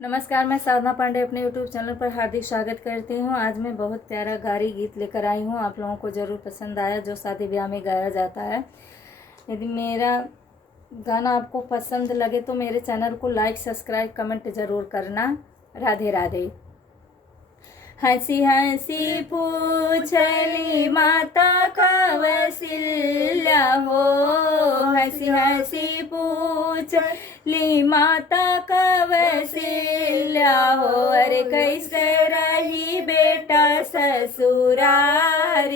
नमस्कार, मैं साधना पांडे अपने यूट्यूब चैनल पर हार्दिक स्वागत करती हूँ। आज मैं बहुत प्यारा गारी गीत लेकर आई हूँ। आप लोगों को ज़रूर पसंद आया, जो शादी ब्याह में गाया जाता है। यदि मेरा गाना आपको पसंद लगे तो मेरे चैनल को लाइक, सब्सक्राइब, कमेंट ज़रूर करना। राधे राधे। हंसी हंसी पूछली माता कौशल्या हो, हंसी हंसी पूछली माता कौशल्या हो। अरे कैसे रही बेटा ससुरारी,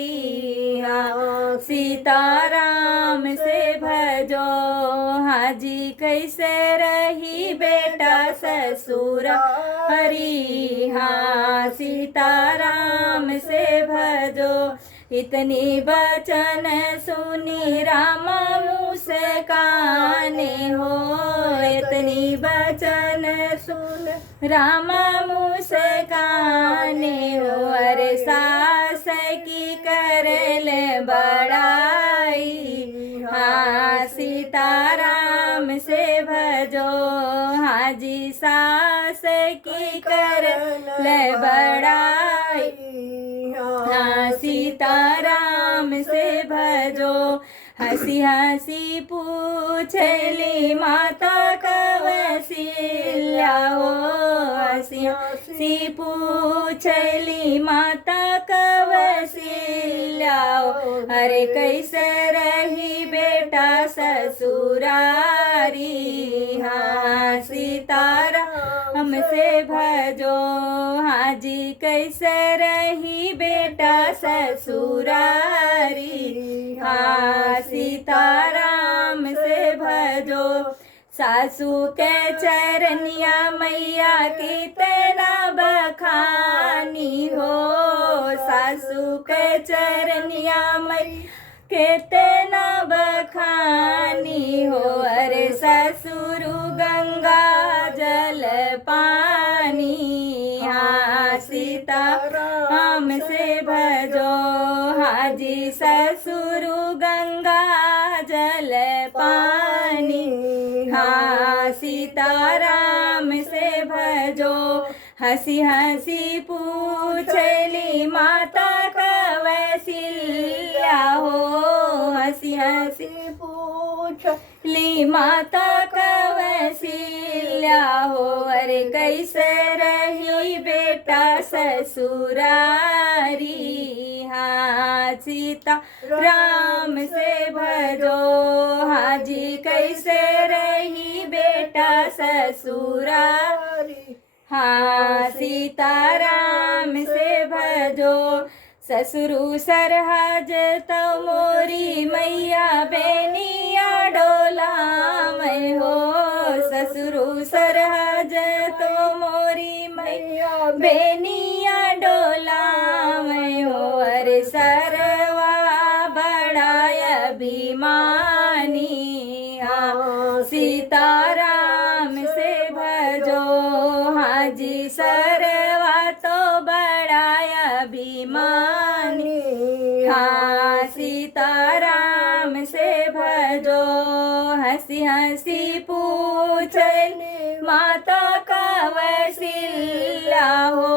हाँ सीताराम से भजो। हाजी कैसे रही बेटा ससुरारी, हाँ सीताराम से भजो। इतनी बचन सुनी रामा मुस्काने हो, इतनी बचन सुन रामा मुस्काने हो। अरे सास की करल बड़ाई, हाँ सीताराम से भजो। हाजी सास की करल बड़ाई, हाँ सीताराम से भजो। हंसी हंसी पूछली माता कौशल्या हो, हंसी हंसी पूछली माता कौशल्या हो। अरे कैसे रही बेटा ससुरारी, हाँ सीताराम से भजो। हाजी कैसे रही बेटा ससुरारी, हाँ सीताराम से भजो। सासू के चरनिया मैया कितना बखानी हो, सासू के चरनिया मैया कितना बखानी हो। अरे ससुर गंगा जल पानी, हाँ सीताराम से भजो। हाजी ससुर गंगा जल पानी, हाँ सीताराम से भजो। हंसी हंसी पूछली माता कौशल्या हो, हंसी हंसी पूछली माता कौशल्या हो। अरे कैसे रही बेटा ससुरारी, हाँ सीताराम से भजो। हाजी कैसे रही बेटा ससुरारी, हाँ सीताराम से भजो। ससुरु सरहज तो मोरी मैया बेनिया डोला मैं हो, ससुरु सरहज तो मोरी मैया बेनिया डोला मैं हो। अरे सरवा बड़ाय अभिमानी, हाँ सीताराम से भजो। हाजी सरवा तो बड़ाय अभिमानी, हाँ सीताराम से भजो। हंसी हंसी पूछली माता कौशल्या हो,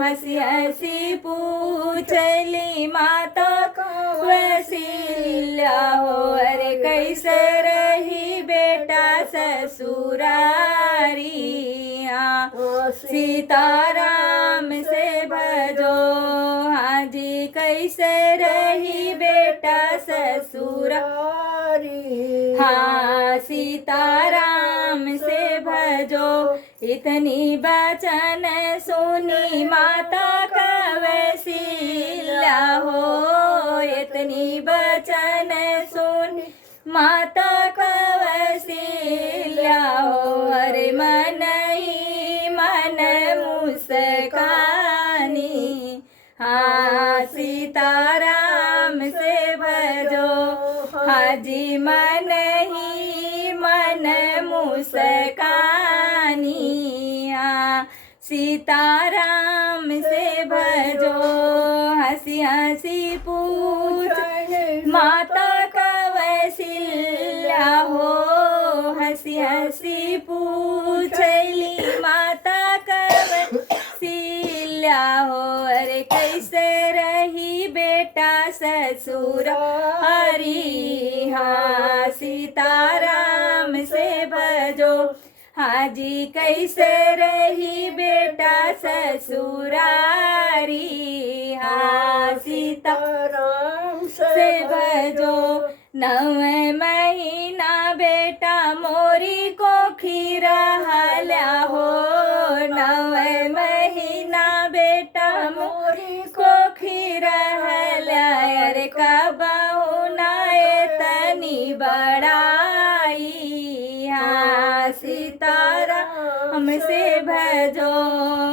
हंसी हंसी पूछली माता कौशल्या हो। अरे कैसे रही बेटा ससुरारी, हाँ सीताराम से भजो। हाजी कैसे रही बेटा ससुरारी, हाँ सीताराम से भजो। इतनी बचन सुनी माता कौशल्या हो, इतनी बचन सुनी माता कौशल्या हो। अरे मन ही मन मुस्कानी, हाँ सीताराम से भजो। हाजी मन ही मन मुस्कानी, हाँ सीताराम से भजो। हंसी हंसी पूछ माता कौशल्या हो, हंसी हंसी पूछली माता ससुरारी। हाँ सीताराम से भजो, हाँ जी कैसे रही बेटा ससुरारी। हाँ सीताराम से भजो, 9 महीना बेटा मोरी को खीरा हल्या हो। 9 महीना बेटा मोरी को खीरा हल्या, अरे कबहू नाए तनी बड़ाई। हाँ सीताराम से भजो,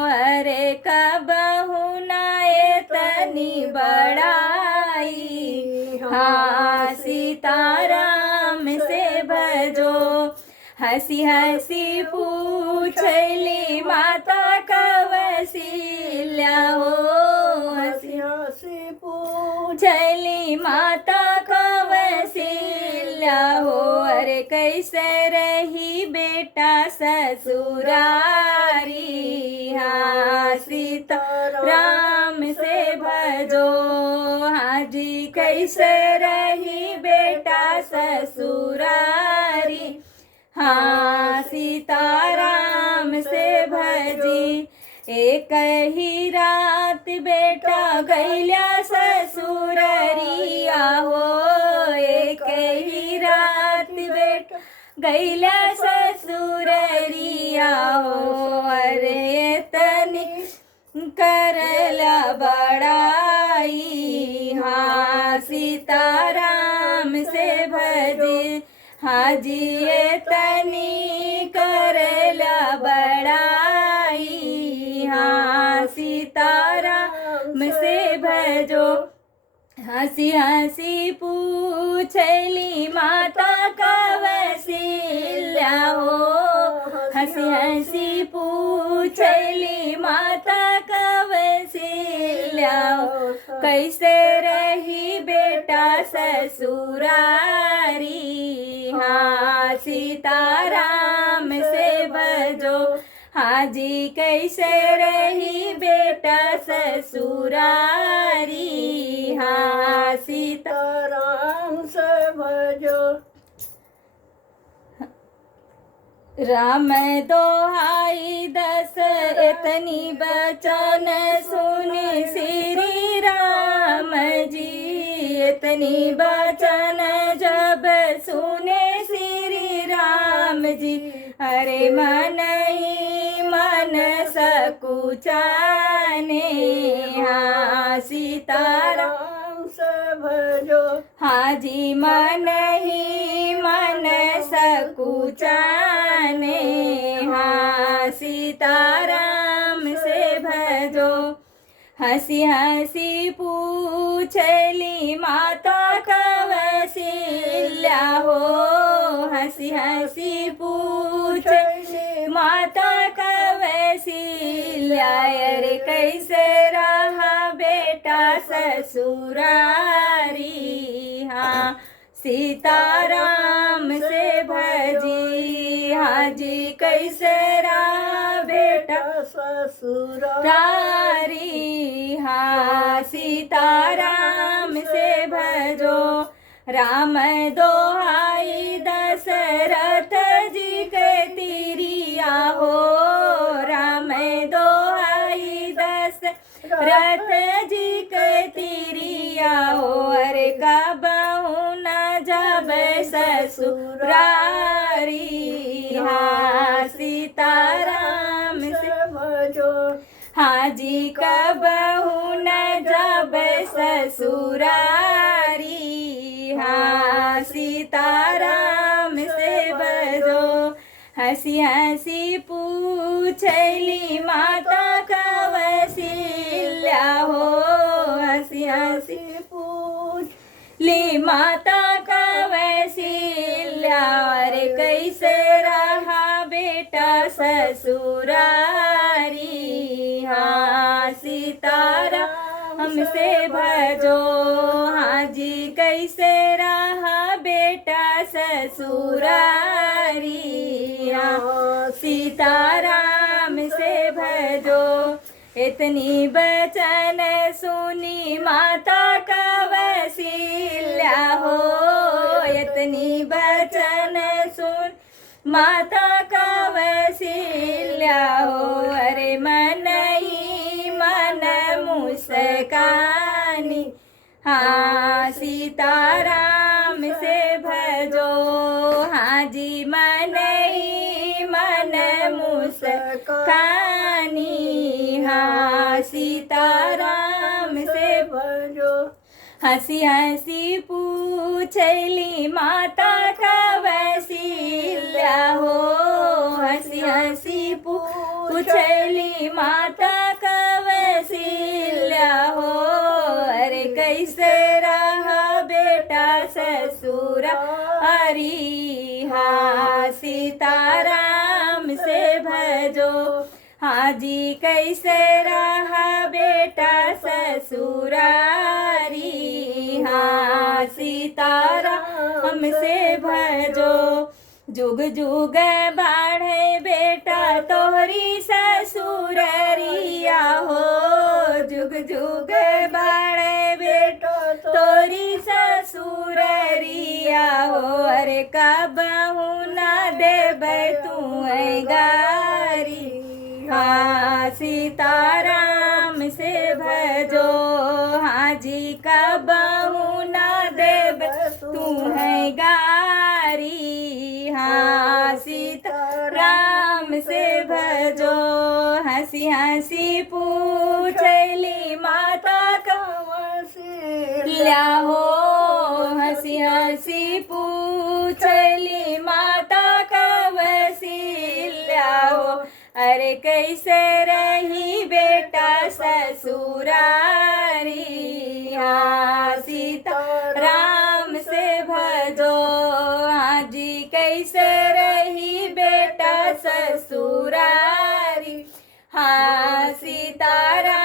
अरे कबहू नाए तनी बड़ाई। हाँ सीताराम से भजो, हंसी हंसी पूछली माता कौशल्या हो। हंसी हंसी पूछली माता कौशल्या हो, अरे कैसे रही बेटा ससुरारी। हाँ सीताराम से भजो, हाँ जी कैसे रही बेटा ससुरारी। हाँ सीताराम से भजी, एक ही रात बेटा गैल्या ससुररिया हो। एक ही रात बेटा गैल्या ससुररिया हो, अरे तनी करला बड़ाई। हाँ सीताराम से भजी, हाँ जी ये तनी करला बड़ाई। हाँ सीताराम से भजो, हंसी हंसी पूछली माता कौशल्या हो। हंसी हंसी पूछली माता कौशल्या हो, कैसे रही बेटा ससुरारी। हाँ सीताराम से भजो, हाँ जी कैसे रही बेटा ससुरारी। हाँ सीताराम से भजो, राम दोहाई दस इतनी बचन सुनी श्री राम जी। इतनी बचन जब सुने श्री राम जी, अरे मन ही मन सकुचाने। हाँ सीताराम से भजो, हाँ जी मन ही मन सकुचाने। हाँ सीताराम से भजो, हंसी हंसी पूछली माता कौशल्या हो। हंसी हंसी पूछली माता कौशल्या, अरे कैसे रहा बेटा ससुरारी। हाँ सीताराम से भजी, हाँ जी कैसे रहा बेटा ससुरारी। हाँ सीताराम से भजो, राम दोहाई दशरथ जी के तिरिया हो। राम दोहाई दशरथ जी के तिरिया हो, अरे कबहू न जब ससुरारी। हाँ सीताराम से भजो, हाँ जी कबहू न जब ससुरारी। हाँ सीताराम से भजो, हंसी हंसी पूछली माता कौशल्या हो। हंसी हंसी पूछली माता कौशल्या, अरे कैसे रहा बेटा ससुरारी। हाँ सीताराम से भजो, हाँ जी कैसे रहा बेटा ससुरारी। हाँ सीताराम से भजो, इतनी बचन सुनी माता कौशल्या हो इतनी बचन सुन माता कौशल्या हो। अरे मन ही मन मुस्कानी हाँ सीताराम से भजो। हाँ जी मन ही मन मुस्कानी हाँ सीताराम से भजो। हंसी हंसी पूछली माता कौशल्या हो। हंसी हंसी पूछली माता कौशल्या हो। अरे कैसे रहा बेटा ससुरारी हाँ सीताराम से भजो। हाँ जी कैसे रहा बेटा ससुरारी हाँ सीताराम से भजो। जुग जुग बाढ़े बेटा तोहरी ससुररिया हो। जुग जुग बाढ़े बेटा तोरी ससुररिया हो। अरे कबहू ना देबै तू गारी हाँ सीताराम से भजो। हाँ जी कबहू ना देबै तू गारी हाँ सीताराम से भजो। हंसी हंसी पूछली माता कौशल्या हो। हंसी हंसी पूछली माता कौशल्या हो। अरे कैसे रही बेटा ससुरारी हाँ सीताराम से भजो। हाँ जी कैसे रही बेटा ससुरारी हाँ सीताराम